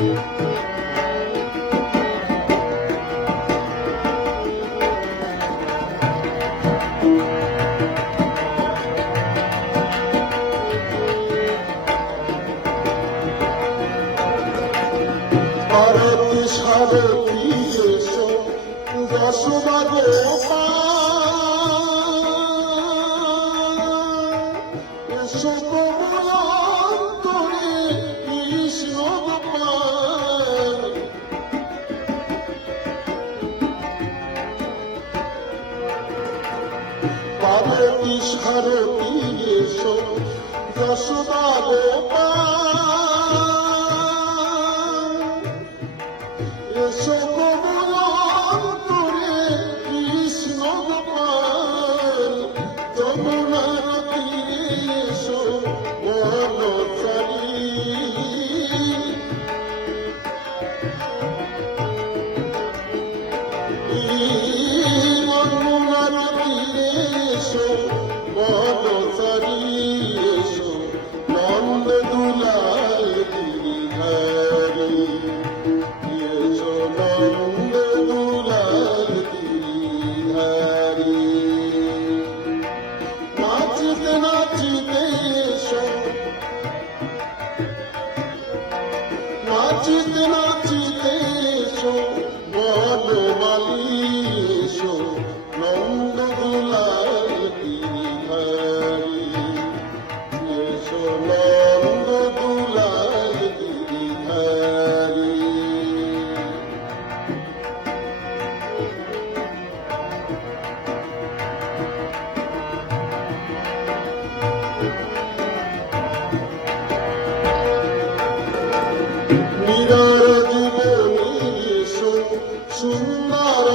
ভারতী সারথী এসো যশোদা এসো তোমার অন্তরে কৃষ্ণ গোপাল। ভারতী সারথী এসো যশোদা এসো তোমার অন্তরে কৃষ্ণ গোপাল। যমুনার তীরে এসো বনচারী, যমুনার তীরে এসো বনচারী, এসো নন্দ দুলাল গিরিধারী, নন্দ দুলাল গিরিধারী। নাচিতে নাচিতে এসো, নাচিতে নাচিতে এসো বনমালী, এসো নন্দ দুলাল গিরিধারী, এসো নন্দ দুলাল গিরিধারী। মীরার জীবনী এসো সুন্দর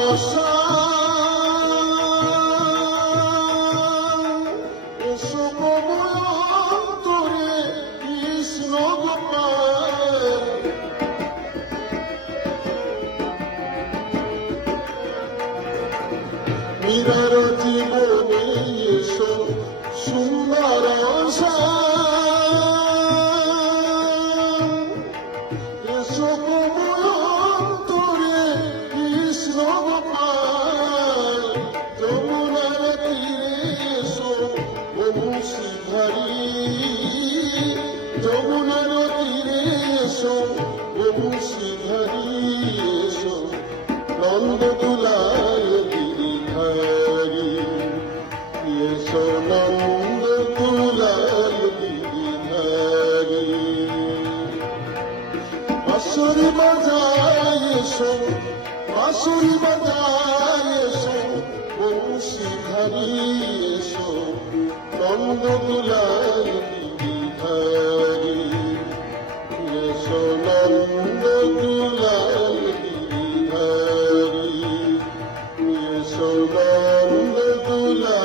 এসো অন্তরে কৃষ্ণ গোপাল। মীরার জীবনী এসো সুন্দর এসো অন্তরে কৃষ্ণ গোপাল। যমুনার তীরে এসো বংশীধারী, যমুনার তীরে এসো বংশীধারী, এসো নন্দ দুলাল গিরিধারী, এসো নন্দ দুলাল গিরিধারী। বাঁশুরি বাজায় এসো, বাঁশুরি বাজায় এসো বংশীধারী, এসো নন্দ দুলাল গিরিধারী, এসো নন্দ দুলাল গিরিধারী, এসো নন্দ দুলাল